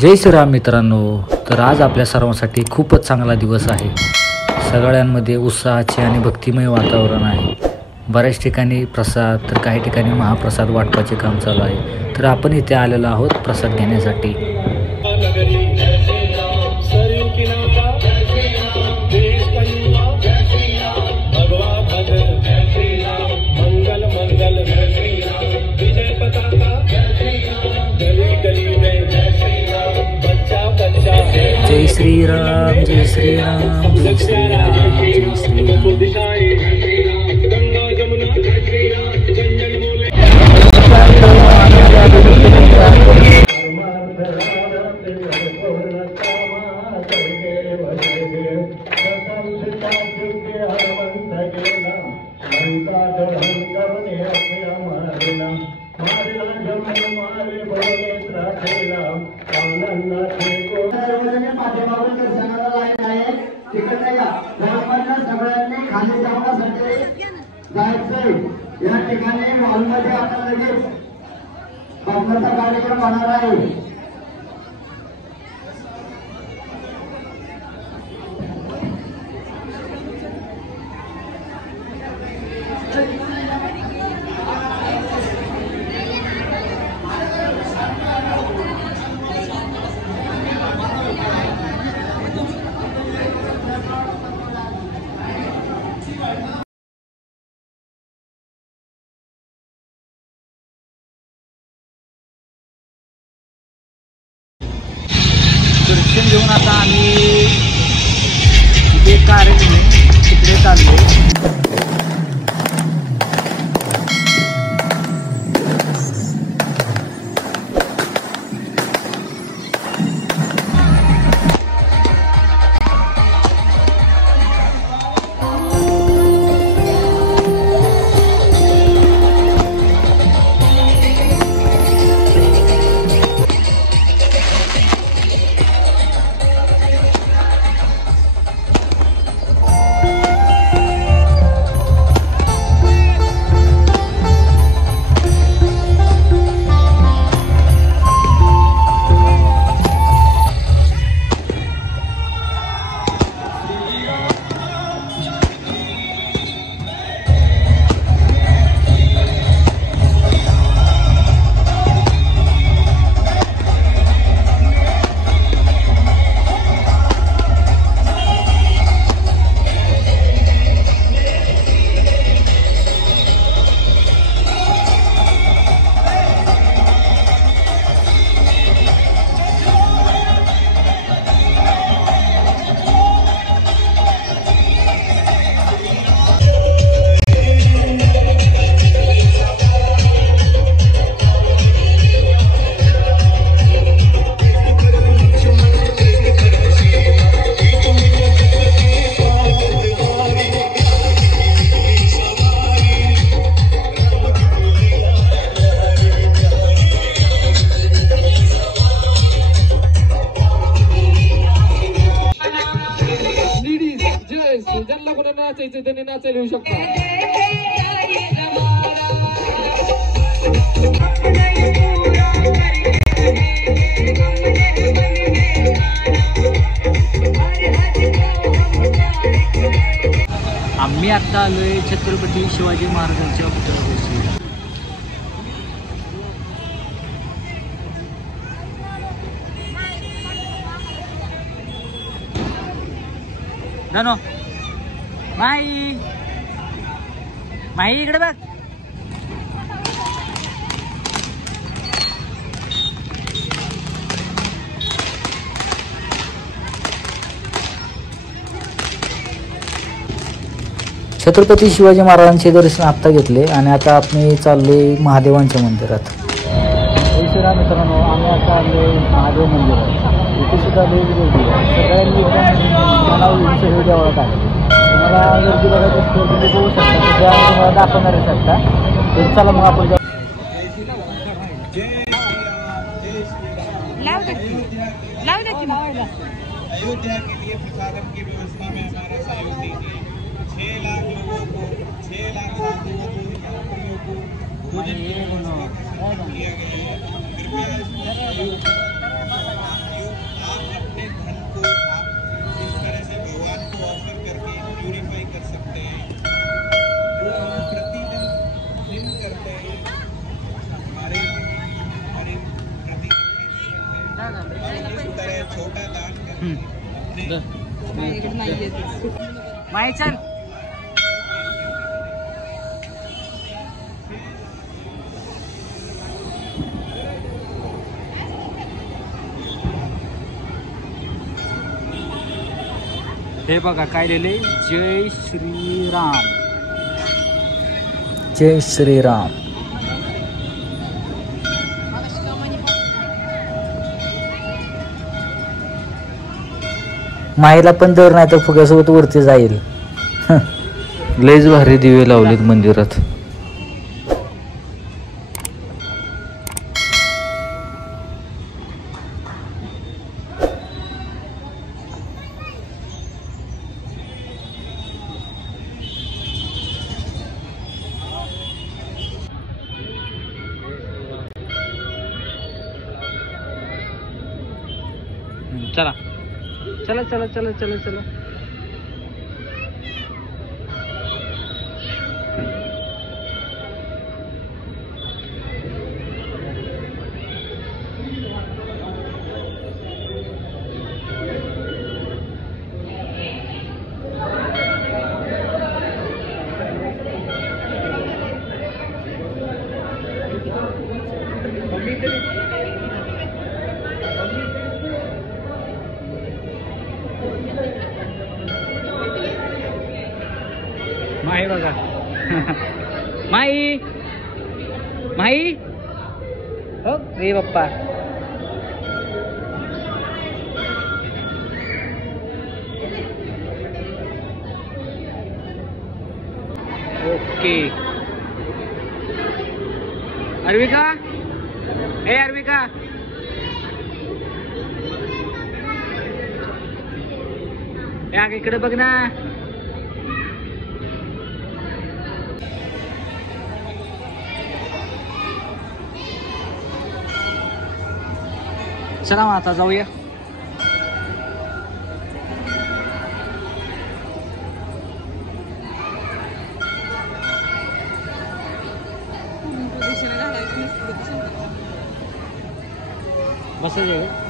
जय श्रीराम मित्रांनो. तर आज आपल्या सर्वांसाठी खूपच चांगला दिवस आहे. सगळ्यांमध्ये उत्साहाचे आणि भक्तिमय वातावरण आहे. बऱ्याच ठिकाणी प्रसाद तर काही ठिकाणी महाप्रसाद वाटपाचे काम चालू आहे. तर आपण इथे आलेलो आहोत प्रसाद घेण्यासाठी. जय श्रीराम जय श्रीराम जय श्रीराम जय श्रीराम. या ठिकाणी हॉलमध्ये आपण लगेच बघण्याचा कार्यक्रम होणार आहे. दर्शन घेऊन आता आम्ही तिथे कार्यक्रम तिकडे चाललो. ज्यांना कोणा नाचायचं त्यांनी नाचायला येऊ शकता. आम्ही आता आलोय छत्रपती शिवाजी महाराजांच्या पुतळ्यापाशी. माई माई इकडे बघ. छत्रपती शिवाजी महाराजांचे दर्शन आत्ता घेतले आणि आता आपण चाललोय महादेवांच्या मंदिरात. श्रीराम मित्रांनो, आम्ही आता आलोय महादेव मंदिरात. इथे सुद्धा वेगवेगळी सगळ्यांनी एकदम मनावर सगळी देवळात आहे. तुम्हाला गर्दी बघायची असते तुम्ही बघू शकता. त्या तुम्हाला दाखवणार आहे शकता. तर चला मग आपण अयोध्या के लिए प्रसादम की व्यवस्था में हमारा सहयोग दीजिए. 6 लाख लोगों को 6 लाख किया गया है. कृपया उत्तर आहे छोटा दान माही चल. हे बघा काय लिहिले, जय श्रीराम. जय श्रीराम. माईला पण दर नाही तर फुग्यासोबत वरती जाईल. लयच भारी दिवे लावलेत मंदिरात. चला चला चला चला चला चला. माही बघा. माही माही हो रे बाप्पा. ओके. अर्विका, हे अर्विका, या इकडे बघ ना. चला मग आता जाऊया. बसायचं